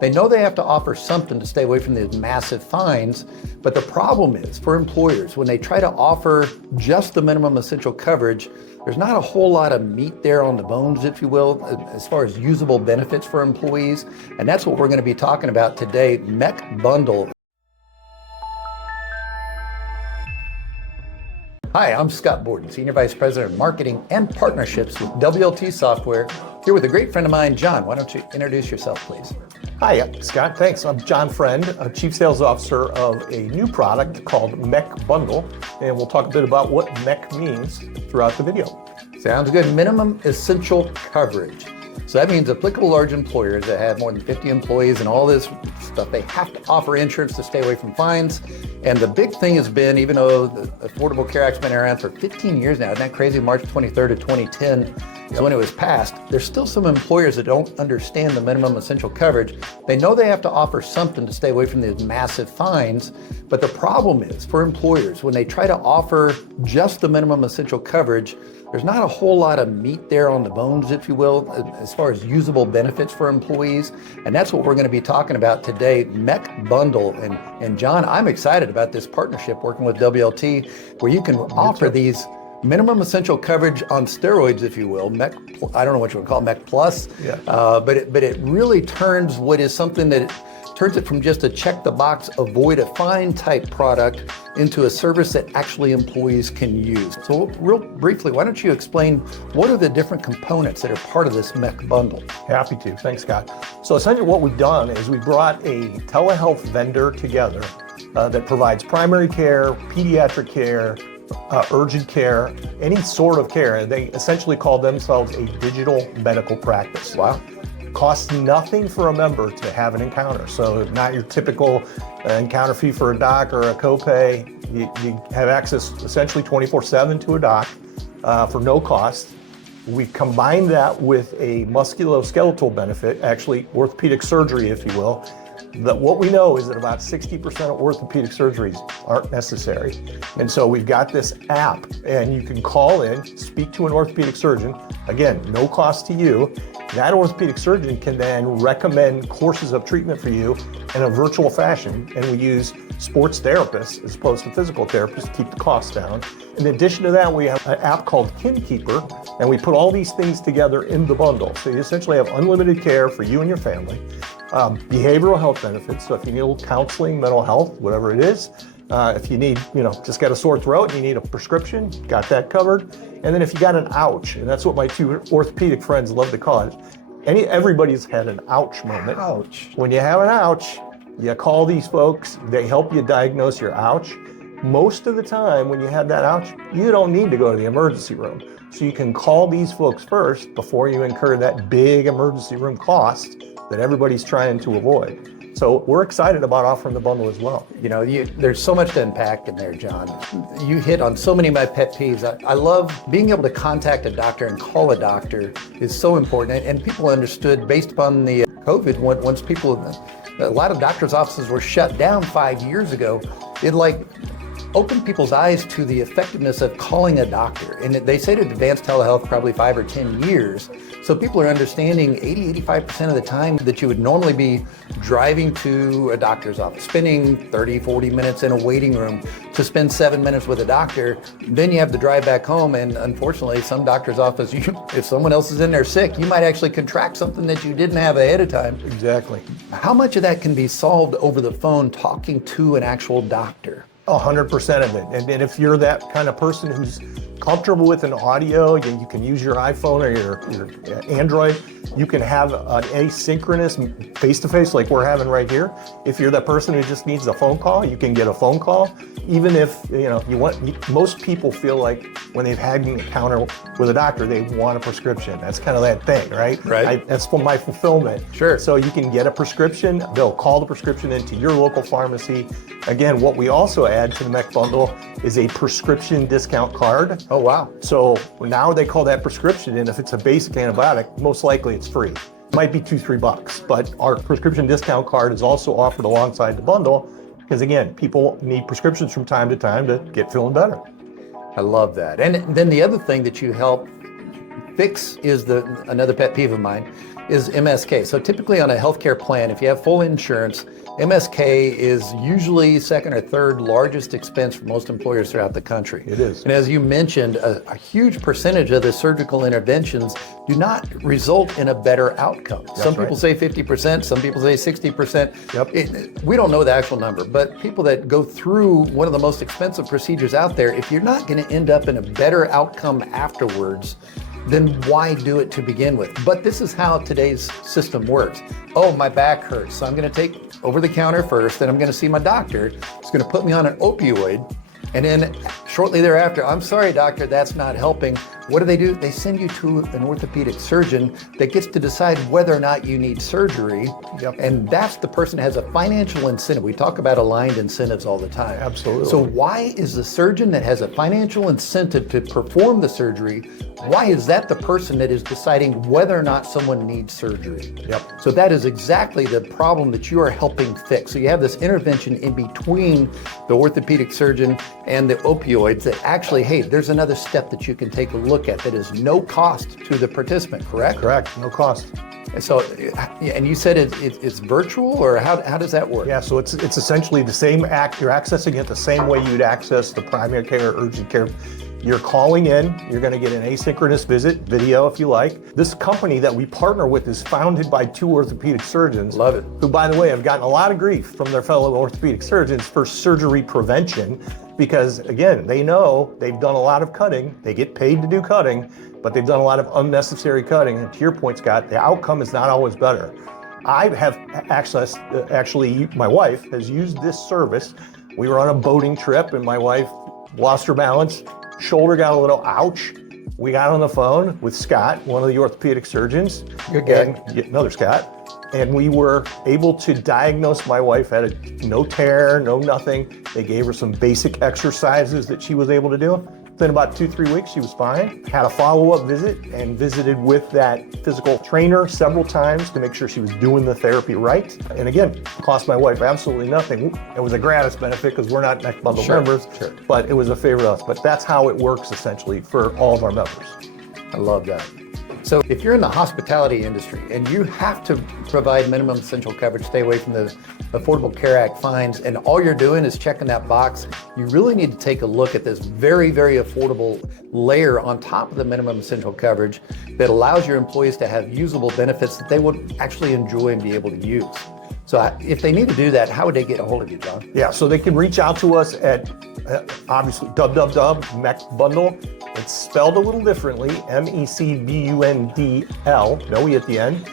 They know they have to offer something to stay away from these massive fines, but the problem is for employers, when they try to offer just the minimum essential coverage, there's not a whole lot of meat there on the bones, if you will, as far as usable benefits for employees. And that's what we're going to be talking about today, MEC Bundle. Hi, I'm Scott Borden, Senior Vice President of Marketing and Partnerships with WLT Software, here with a great friend of mine, John. Why don't you introduce yourself, please? Hi, Scott. Thanks. I'm John Friend, Chief Sales Officer of a new product called MEC Bundle, and we'll talk a bit about what MEC means throughout the video. Sounds good. Minimum essential coverage. So that means applicable large employers that have more than 50 employees and all this stuff, they have to offer insurance to stay away from fines. And the big thing has been, even though the Affordable Care Act's been around for 15 years now, isn't that crazy? March 23rd of 2010 is when it was passed. There's still some employers that don't understand the minimum essential coverage. They know they have to offer something to stay away from these massive fines, but the problem is for employers, when they try to offer just the minimum essential coverage, there's not a whole lot of meat there on the bones, if you will, as far as usable benefits for employees. And that's what we're going to be talking about today, MEC Bundle. And John, I'm excited about this partnership working with WLT, where you can offer these minimum essential coverage on steroids, if you will. MEC, I don't know what you would call it, MEC Plus, but it really turns what is something that turns it from just a check the box, avoid a fine type product into a service that actually employees can use. So real briefly, why don't you explain what are the different components that are part of this MEC bundle? Happy to. Thanks, Scott. So essentially what we've done is we brought a telehealth vendor together that provides primary care, pediatric care, urgent care, any sort of care. They essentially call themselves a digital medical practice. Wow. Costs nothing for a member to have an encounter. So not your typical encounter fee for a doc or a copay. You have access essentially 24/7 to a doc for no cost. We combine that with a musculoskeletal benefit, actually orthopedic surgery, if you will. That what we know is that about 60% of orthopedic surgeries aren't necessary. And so we've got this app, and you can call in, speak to an orthopedic surgeon, again, no cost to you. That orthopedic surgeon can then recommend courses of treatment for you in a virtual fashion, and we use sports therapists as opposed to physical therapists to keep the costs down. In addition to that, we have an app called KinKeeper, and we put all these things together in the bundle. So you essentially have unlimited care for you and your family, behavioral health benefits. So if you need counseling, mental health, whatever it is, if you need, just got a sore throat and you need a prescription, got that covered. And then if you got an ouch, and that's what my two orthopedic friends love to call it, everybody's had an ouch moment. Ouch. When you have an ouch, you call these folks, they help you diagnose your ouch. Most of the time when you have that ouch, you don't need to go to the emergency room. So you can call these folks first before you incur that big emergency room cost that everybody's trying to avoid. So we're excited about offering the bundle as well. There's so much to unpack in there, John. You hit on so many of my pet peeves. I love being able to contact a doctor and call a doctor is so important. And people understood based upon the COVID, once a lot of doctors' offices were shut down 5 years ago, it opened people's eyes to the effectiveness of calling a doctor. And they say to advanced telehealth probably 5 or 10 years. So people are understanding 80-85% of the time that you would normally be driving to a doctor's office, spending 30-40 minutes in a waiting room to spend 7 minutes with a doctor. Then you have to drive back home, and unfortunately some doctor's office, if someone else is in there sick, you might actually contract something that you didn't have ahead of time. Exactly. How much of that can be solved over the phone talking to an actual doctor? 100% of it. And if you're that kind of person who's comfortable with an audio, you can use your iPhone or your Android. You can have an asynchronous face-to-face like we're having right here. If you're that person who just needs a phone call, you can get a phone call. Even if most people feel like when they've had an encounter with a doctor, they want a prescription. That's kind of that thing, right? Right. That's for my fulfillment. Sure. So you can get a prescription. They'll call the prescription into your local pharmacy. Again, what we also add to the MEC bundle is a prescription discount card. Oh, wow. So now they call that prescription, and if it's a basic antibiotic, most likely it's free. It might be $2-3, but our prescription discount card is also offered alongside the bundle because, again, people need prescriptions from time to time to get feeling better. I love that. And then the other thing that you help fix is another pet peeve of mine is MSK. So typically on a healthcare plan, if you have full insurance, MSK is usually second or third largest expense for most employers throughout the country. It is. And as you mentioned, a huge percentage of the surgical interventions do not result in a better outcome. Some people say 50%, some people say 60%. Yep. We don't know the actual number, but people that go through one of the most expensive procedures out there, if you're not going to end up in a better outcome afterwards, then why do it to begin with? But this is how today's system works. Oh, my back hurts, so I'm going to take over the counter first, then I'm going to see my doctor. It's going to put me on an opioid, and then shortly thereafter, I'm sorry, doctor, that's not helping. What do? They send you to an orthopedic surgeon that gets to decide whether or not you need surgery. Yep. And that's the person that has a financial incentive. We talk about aligned incentives all the time. Absolutely. So why is the surgeon that has a financial incentive to perform the surgery, why is that the person that is deciding whether or not someone needs surgery? Yep. So that is exactly the problem that you are helping fix. So you have this intervention in between the orthopedic surgeon and the opioids that actually, hey, there's another step that you can take a look at that is no cost to the participant, correct? Correct, no cost. And so, and you said it's virtual, or how does that work? Yeah, so it's essentially the same act. You're accessing it the same way you'd access the primary care or urgent care. You're calling in, you're going to get an asynchronous visit, video if you like. This company that we partner with is founded by two orthopedic surgeons. Love it. Who, by the way, have gotten a lot of grief from their fellow orthopedic surgeons for surgery prevention because, again, they know they've done a lot of cutting. They get paid to do cutting, but they've done a lot of unnecessary cutting. And to your point, Scott, the outcome is not always better. I have access, actually, my wife has used this service. We were on a boating trip and my wife lost her balance. Shoulder got a little ouch. We got on the phone with Scott, one of the orthopedic surgeons. Good guy. Another Scott. And we were able to diagnose my wife had no tear, no nothing. They gave her some basic exercises that she was able to do. Within about 2-3 weeks, she was fine. Had a follow-up visit and visited with that physical trainer several times to make sure she was doing the therapy right. And again, cost my wife absolutely nothing. It was a gratis benefit because we're not MEC BUNDL members, but it was a favor to us. But that's how it works essentially for all of our members. I love that. So if you're in the hospitality industry and you have to provide minimum essential coverage, stay away from the Affordable Care Act fines, and all you're doing is checking that box, you really need to take a look at this very, very affordable layer on top of the minimum essential coverage that allows your employees to have usable benefits that they would actually enjoy and be able to use. So if they need to do that, how would they get a hold of you, John? Yeah, so they can reach out to us at obviously MEC BUNDL. It's spelled a little differently, MECBUNDL, no E at the end.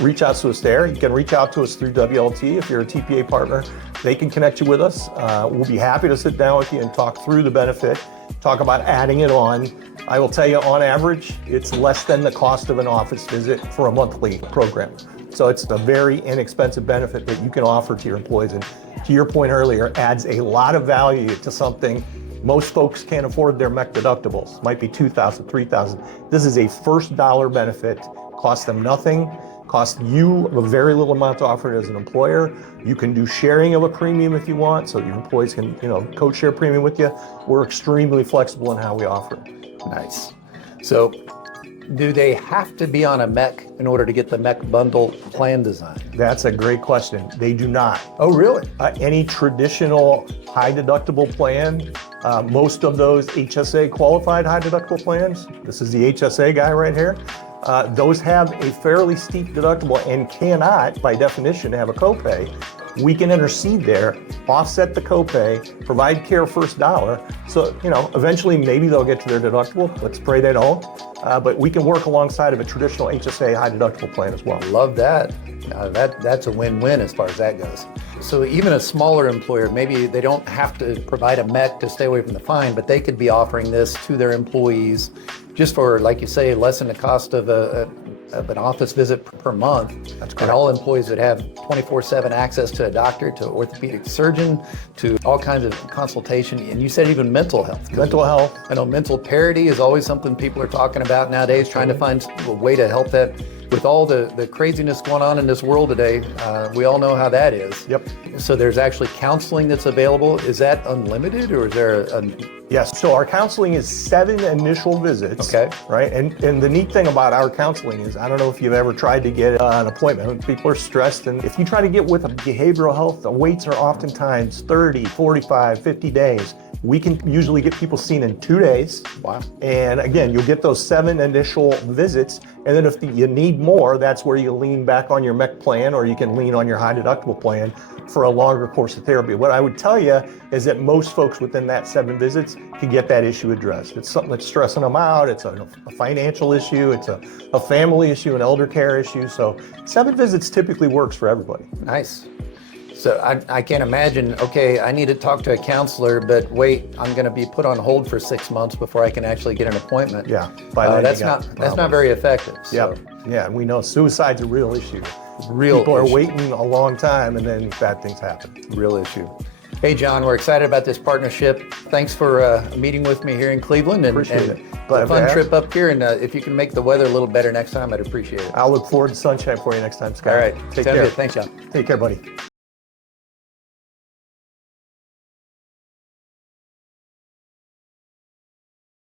Reach out to us there. You can reach out to us through WLT if you're a TPA partner. They can connect you with us. We'll be happy to sit down with you and talk through the benefit, talk about adding it on. I will tell you, on average, it's less than the cost of an office visit for a monthly program. So it's a very inexpensive benefit that you can offer to your employees. And to your point earlier, adds a lot of value to something. Most folks can't afford their MEC deductibles. Might be $2,000, $3,000. This is a first dollar benefit, costs them nothing, costs you a very little amount to offer it as an employer. You can do sharing of a premium if you want, so your employees can, co-share premium with you. We're extremely flexible in how we offer it. Nice. So do they have to be on a MEC in order to get the MEC BUNDL plan design? That's a great question. They do not. Oh, really? Any traditional high deductible plan, most of those HSA qualified high deductible plans, this is the HSA guy right here, those have a fairly steep deductible and cannot, by definition, have a copay. We can intercede there, offset the copay, provide care first dollar. So, eventually maybe they'll get to their deductible. Let's pray they don't. But we can work alongside of a traditional HSA high deductible plan as well. Love that. That's a win-win as far as that goes. So even a smaller employer, maybe they don't have to provide a MEC to stay away from the fine, but they could be offering this to their employees just for, like you say, less than the cost of an office visit per month. That's correct. And all employees would have 24/7 access to a doctor, to an orthopedic surgeon, to all kinds of consultation. And you said even mental health. Mental health. I know mental parity is always something people are talking about nowadays, trying to find a way to help that. With all the craziness going on in this world today, we all know how that is. Yep. So there's actually counseling that's available. Is that unlimited, or is there Yes, so our counseling is 7 initial visits. Okay. Right, and the neat thing about our counseling is, I don't know if you've ever tried to get an appointment when people are stressed, and if you try to get with a behavioral health, the waits are oftentimes 30, 45, 50 days. We can usually get people seen in 2 days. Wow. And again, you'll get those 7 initial visits. And then if you need more, that's where you lean back on your MEC plan, or you can lean on your high deductible plan for a longer course of therapy. What I would tell you is that most folks within that 7 visits can get that issue addressed. It's something that's stressing them out. It's a financial issue. It's a family issue, an elder care issue. So 7 visits typically works for everybody. Nice. So I can't imagine, okay, I need to talk to a counselor, but wait, I'm going to be put on hold for 6 months before I can actually get an appointment. Yeah. By then that's not very effective. So. Yeah, we know suicide's a real issue. Real People are issue. waiting a long time, and then bad things happen. Real issue. Hey, John, we're excited about this partnership. Thanks for meeting with me here in Cleveland. Appreciate it. It's Glad a to fun have. trip up here, and if you can make the weather a little better next time, I'd appreciate it. I'll look forward to sunshine for you next time, Scott. All right. Take Sounds care. good. Thanks, John. Take care, buddy.